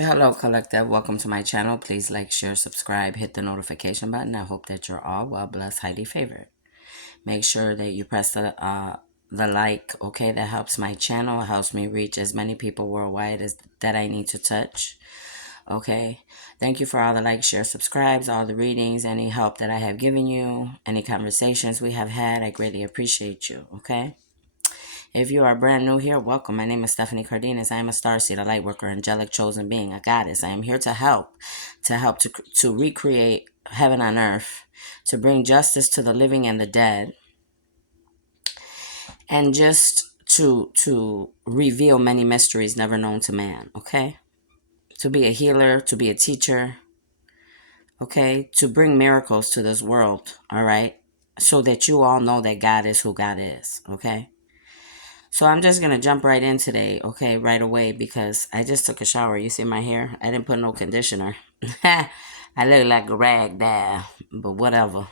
Hello, collective. Welcome to my channel. Please like, share, subscribe, hit the notification button. I hope that you're all well blessed, highly favored. Make sure that you press the like, okay? That helps my channel. It helps me reach as many people worldwide as that I need to touch, okay? Thank you for all the likes, share, subscribes, all the readings, any help that I have given you, any conversations we have had. I greatly appreciate you, okay? If you are brand new here, welcome. My name is Stephanie Cardenas. I am a starseed, a light worker, angelic chosen being, a goddess. I am here to recreate heaven on earth, to bring justice to the living and the dead, and just to reveal many mysteries never known to man, okay? To be a healer, to be a teacher, okay? To bring miracles to this world, all right? So that you all know that God is who God is, okay? So I'm just going to jump right in today, okay, right away, because I just took a shower. You see my hair? I didn't put no conditioner. I look like a rag there, but whatever.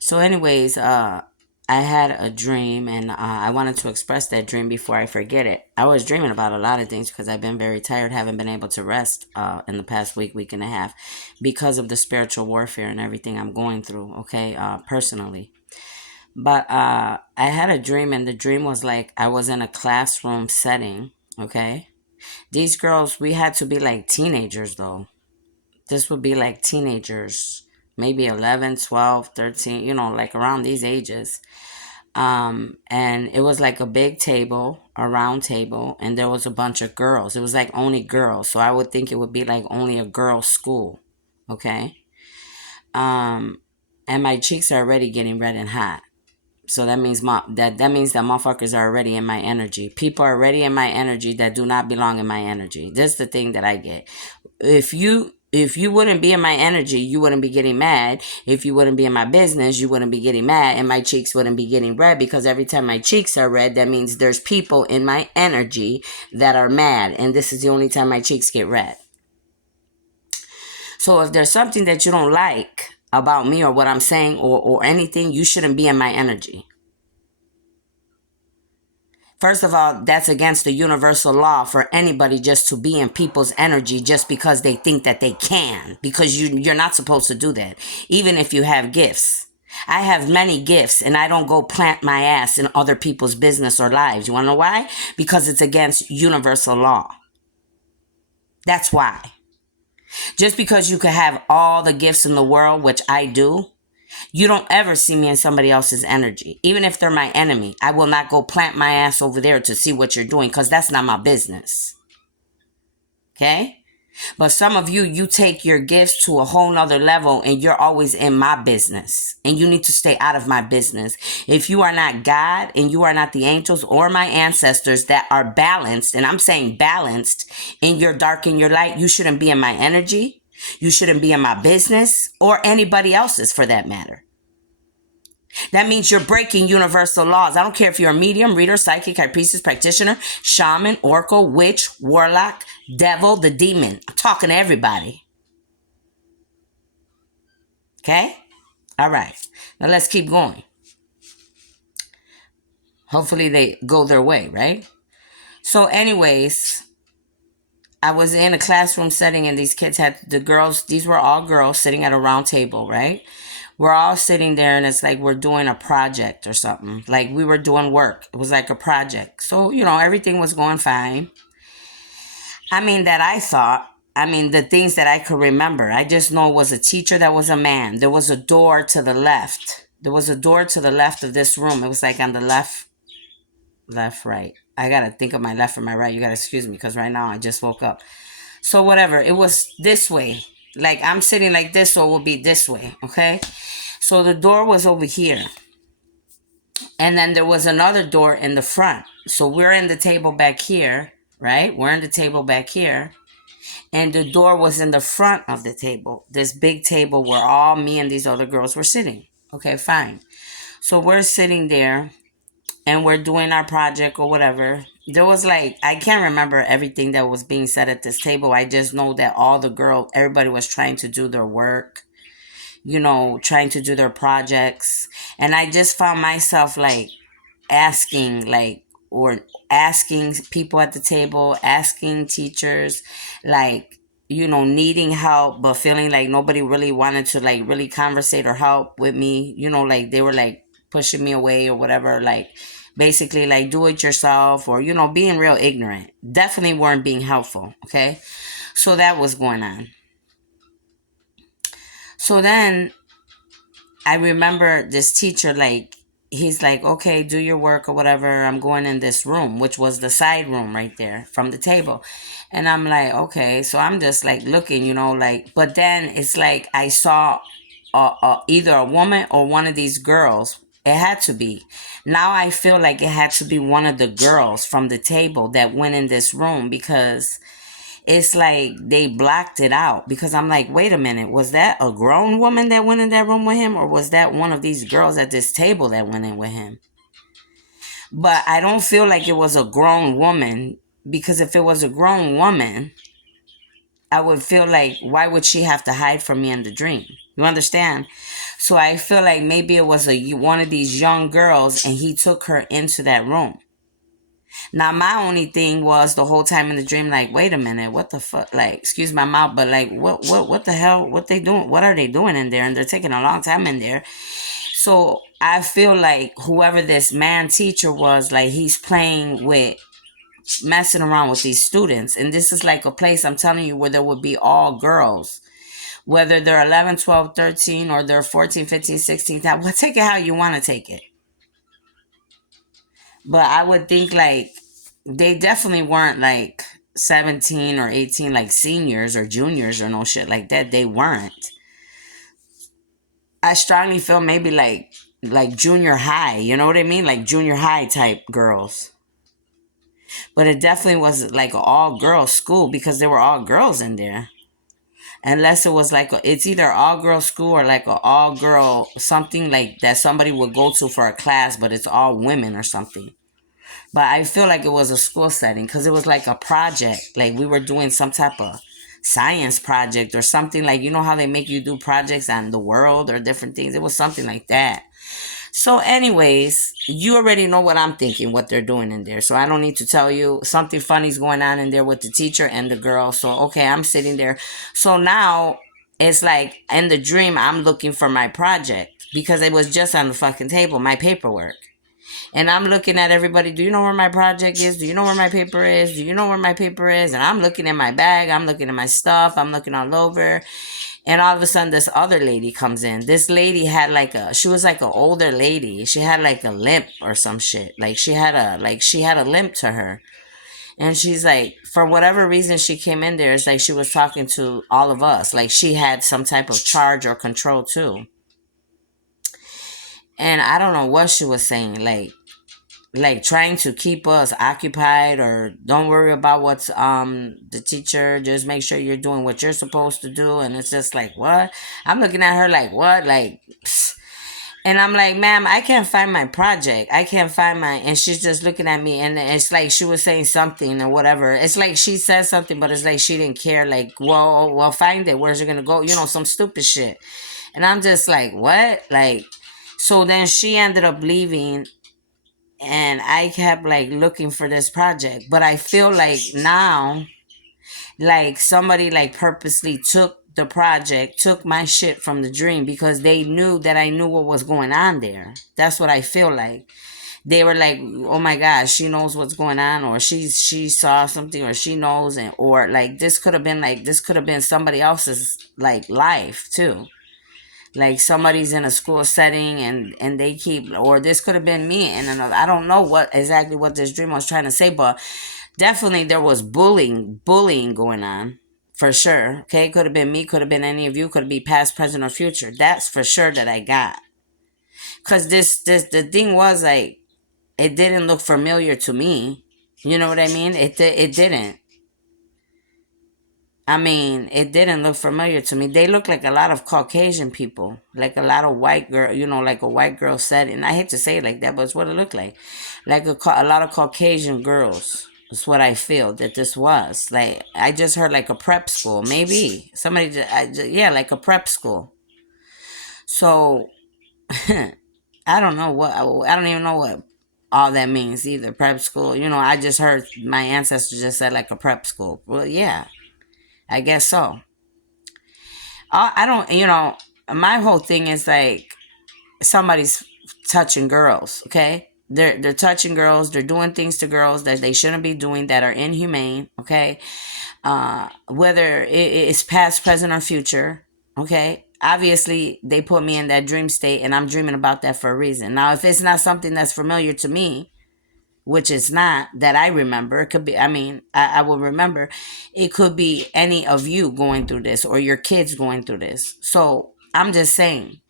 So anyways, I had a dream, and I wanted to express that dream before I forget it. I was dreaming about a lot of things because I've been very tired, haven't been able to rest in the past week and a half because of the spiritual warfare and everything I'm going through, okay, personally. But I had a dream, and the dream was like I was in a classroom setting, okay? These girls, we had to be like teenagers, though. This would be like teenagers, maybe 11, 12, 13, like around these ages. And it was like a big table, a round table, and there was a bunch of girls. It was like only girls, so I would think it would be like only a girls' school, okay? Um, and my cheeks are already getting red and hot. So that means that means that motherfuckers are already in my energy. People are already in my energy that do not belong in my energy. This is the thing that I get. If you wouldn't be in my energy, you wouldn't be getting mad. If you wouldn't be in my business, you wouldn't be getting mad, and my cheeks wouldn't be getting red, because every time my cheeks are red, that means there's people in my energy that are mad, and this is the only time my cheeks get red. So if there's something that you don't like about me or what I'm saying or anything, you shouldn't be in my energy. First of all, that's against the universal law for anybody just to be in people's energy just because they think that they can. Because you're not supposed to do that, even if you have gifts. I have many gifts, and I don't go plant my ass in other people's business or lives. You want to know why? Because it's against universal law. That's why. Just because you could have all the gifts in the world, which I do, you don't ever see me in somebody else's energy. Even if they're my enemy, I will not go plant my ass over there to see what you're doing, because that's not my business. Okay? But some of you, you take your gifts to a whole nother level, and you're always in my business. And you need to stay out of my business. If you are not God, and you are not the angels or my ancestors that are balanced, and I'm saying balanced, in your dark and your light, you shouldn't be in my energy. You shouldn't be in my business, or anybody else's for that matter. That means you're breaking universal laws. I don't care if you're a medium, reader, psychic, high priestess, practitioner, shaman, oracle, witch, warlock, devil, the demon. I'm talking to everybody. Okay? All right. Now let's keep going. Hopefully they go their way, right? So anyways, I was in a classroom setting, and these kids had the girls, these were all girls sitting at a round table, right? We're all sitting there, and it's like we're doing a project or something. Like we were doing work. It was like a project. So, everything was going fine. I mean, that I thought. I mean, the things that I could remember. I just know it was a teacher that was a man. There was a door to the left. There was a door to the left of this room. It was like on the left, right. I got to think of my left and my right. You got to excuse me, because right now I just woke up. So whatever. It was this way. Like I'm sitting like this, so it will be this way. Okay. So the door was over here. And then there was another door in the front. So we're in the table back here, right? We're in the table back here. And the door was in the front of the table. This big table where all me and these other girls were sitting. Okay, fine. So we're sitting there, and we're doing our project or whatever. There was like, I can't remember everything that was being said at this table. I just know that everybody was trying to do their work, trying to do their projects. And I just found myself like asking, like, or asking people at the table, asking teachers, like, needing help, but feeling like nobody really wanted to like really conversate or help with me. Like they were like pushing me away or whatever. Like basically like do it yourself, or being real ignorant. Definitely weren't being helpful. Okay, so that was going on. So then I remember this teacher, like, he's like, okay, do your work or whatever. I'm going in this room, which was the side room right there from the table. And I'm like, okay. So I'm just like looking, like, but then it's like I saw either a woman or one of these girls. It had to be. Now I feel like it had to be one of the girls from the table that went in this room, because it's like they blocked it out, because I'm like, wait a minute, was that a grown woman that went in that room with him, or was that one of these girls at this table that went in with him? But I don't feel like it was a grown woman, because if it was a grown woman, I would feel like, why would she have to hide from me in the dream? You understand? So I feel like maybe it was one of these young girls, and he took her into that room. Now my only thing was the whole time in the dream, like, wait a minute, what the fuck? Like, excuse my mouth, but like, what the hell? What they doing? What are they doing in there? And they're taking a long time in there. So I feel like whoever this man teacher was, like, he's playing with, messing around with these students. And this is like a place, I'm telling you, where there would be all girls, whether they're 11, 12, 13, or they're 14, 15, 16. Now, well, take it how you want to take it. But I would think like they definitely weren't like 17 or 18, like seniors or juniors or no shit like that. They weren't. I strongly feel maybe like junior high, you know what I mean? Like junior high type girls. But it definitely was like an all girls school, because there were all girls in there. Unless it was like it's either all girl school or like an all girl something like that somebody would go to for a class, but it's all women or something. But I feel like it was a school setting, because it was like a project. Like we were doing some type of science project or something. Like, you know how they make you do projects on the world or different things? It was something like that. So anyways, you already know what I'm thinking, what they're doing in there. So I don't need to tell you. Something funny's going on in there with the teacher and the girl. So, okay, I'm sitting there. So now it's like in the dream, I'm looking for my project, because it was just on the fucking table, my paperwork. And I'm looking at everybody. Do you know where my project is? Do you know where my paper is? Do you know where my paper is? And I'm looking in my bag. I'm looking at my stuff. I'm looking all over. And all of a sudden, this other lady comes in. This lady had she was like an older lady. She had like a limp or some shit. Like she had a limp to her. And she's like, for whatever reason she came in there, it's like she was talking to all of us. Like she had some type of charge or control too. And I don't know what she was saying. Like trying to keep us occupied, or don't worry about what's the teacher, just make sure you're doing what you're supposed to do. And it's just like, what? I'm looking at her like, what? Like, psst. And I'm like, ma'am, I can't find my project, I can't find my. And she's just looking at me, and it's like she was saying something or whatever. It's like she said something, but it's like she didn't care. Like, well, find it, where's it gonna go, some stupid shit. And I'm just like, what? Like, so then she ended up leaving, and I kept like looking for this project. But I feel like now, like somebody like purposely took the project, took my shit from the dream, because they knew that I knew what was going on there. That's what I feel like. They were like, oh my gosh, she knows what's going on, or she saw something, or she knows. And or like this could have been somebody else's like life too. Like somebody's in a school setting, and they keep, or this could have been me in another. I don't know what this dream was trying to say, but definitely there was bullying going on, for sure. Okay, could have been me, could have been any of you, could be past, present, or future. That's for sure that I got. Because the thing was like, it didn't look familiar to me. You know what I mean? It didn't. I mean, it didn't look familiar to me. They look like a lot of Caucasian people, like a lot of white girl, like a white girl setting. I hate to say it like that, but it's what it looked like a lot of Caucasian girls. That's what I feel that this was. Like I just heard like a prep school, maybe somebody, yeah, like a prep school. So I don't know what I don't even know what. all that means either. Prep school, I just heard my ancestors just said like a prep school. Well, yeah, I guess so. I don't, my whole thing is like somebody's touching girls, okay? They're touching girls. They're doing things to girls that they shouldn't be doing, that are inhumane, okay? Whether it's past, present, or future, okay? Obviously, they put me in that dream state, and I'm dreaming about that for a reason. Now, if it's not something that's familiar to me, which is not that I remember, it could be, I will remember, it could be any of you going through this or your kids going through this. So I'm just saying,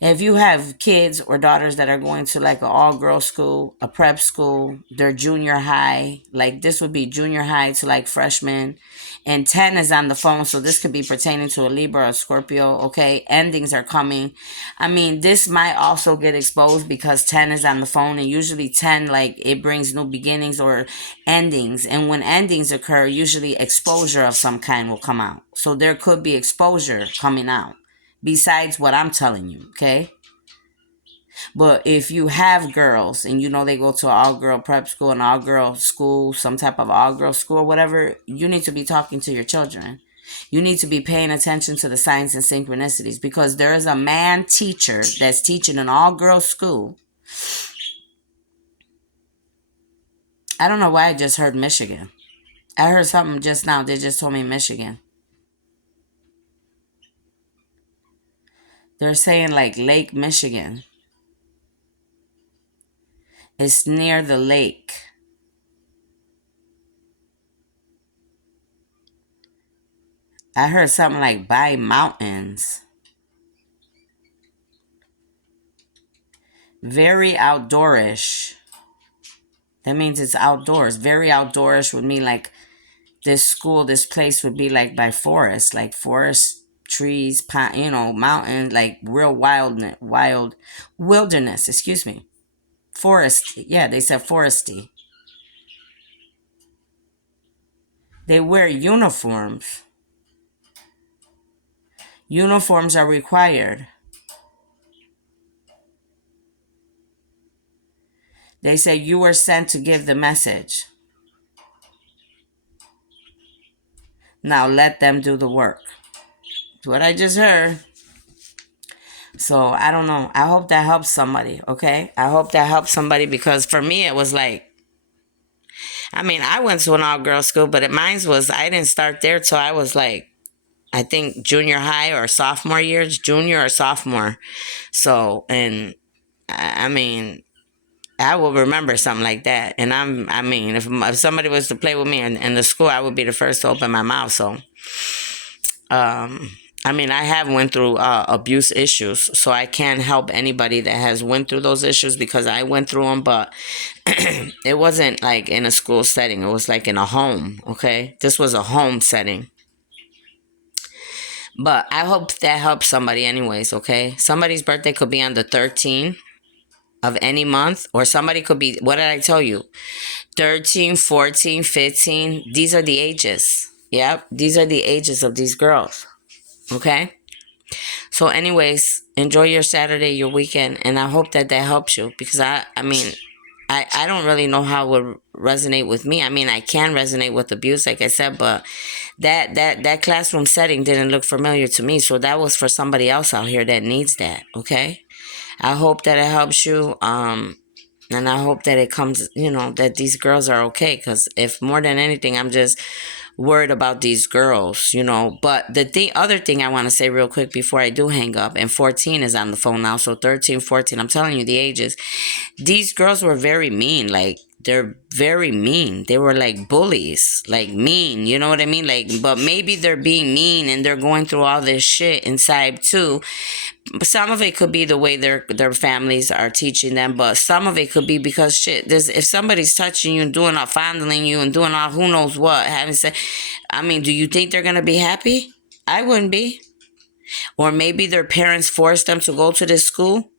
if you have kids or daughters that are going to like an all-girls school, a prep school, they're junior high, like this would be junior high to like freshman, and 10 is on the phone, so this could be pertaining to a Libra or Scorpio, okay? Endings are coming. This might also get exposed because 10 is on the phone, and usually 10, like, it brings new beginnings or endings, and when endings occur, usually exposure of some kind will come out. So there could be exposure coming out besides what I'm telling you, okay? But if you have girls and they go to an all-girl prep school, an all-girl school, some type of all-girl school or whatever, you need to be talking to your children. You need to be paying attention to the signs and synchronicities, because there is a man teacher that's teaching an all-girl school. I don't know why I just heard Michigan. I heard something just now. They just told me Michigan. They're saying like Lake Michigan. It's near the lake. I heard something like by mountains. Very outdoorish. That means it's outdoors. Very outdoorish would mean like this school, this place would be like by forest, like forest, trees, mountain, like real wild wilderness. Excuse me, forest. Yeah, they said foresty. They wear uniforms. Uniforms are required. They say you were sent to give the message. Now let them do the work. That's what I just heard. So I don't know. I hope that helps somebody, okay? I hope that helps somebody, because for me it was like, I went to an all-girls school, but mine was, I didn't start there till I was like, I think junior high or sophomore years, junior or sophomore. So, and I will remember something like that. And if somebody was to play with me in the school, I would be the first to open my mouth. So, I have went through abuse issues, so I can't help anybody that has went through those issues, because I went through them, but it wasn't like in a school setting. It was like in a home, okay? This was a home setting. But I hope that helps somebody anyways, okay? Somebody's birthday could be on the 13th of any month, or somebody could be, what did I tell you? 13, 14, 15. These are the ages. Yep, these are the ages of these girls, okay? So anyways, enjoy your Saturday, your weekend, and I hope that helps you, because I don't really know how it would resonate with me. I can resonate with abuse, like I said, but that classroom setting didn't look familiar to me. So that was for somebody else out here that needs that, okay? I hope that it helps you. And I hope that it comes, that these girls are okay. Because if more than anything, I'm just worried about these girls, But the other thing I want to say real quick before I do hang up, and 14 is on the phone now, so 13, 14, I'm telling you the ages. These girls were very mean, like, they're very mean. They were like bullies, like mean, you know what I mean? Like, but maybe they're being mean and they're going through all this shit inside too. Some of it could be the way their families are teaching them, but some of it could be because shit. If somebody's touching you and doing all, fondling you and doing all who knows what, having said, do you think they're gonna be happy? I wouldn't be. Or maybe their parents forced them to go to this school.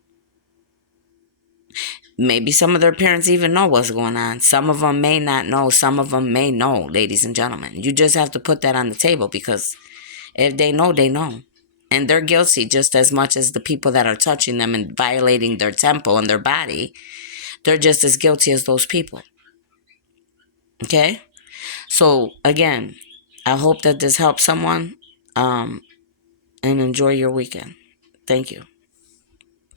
Maybe some of their parents even know what's going on. Some of them may not know. Some of them may know, ladies and gentlemen. You just have to put that on the table, because if they know, they know. And they're guilty just as much as the people that are touching them and violating their temple and their body. they're just as guilty as those people. Okay? So, again, I hope that this helps someone, and enjoy your weekend. Thank you.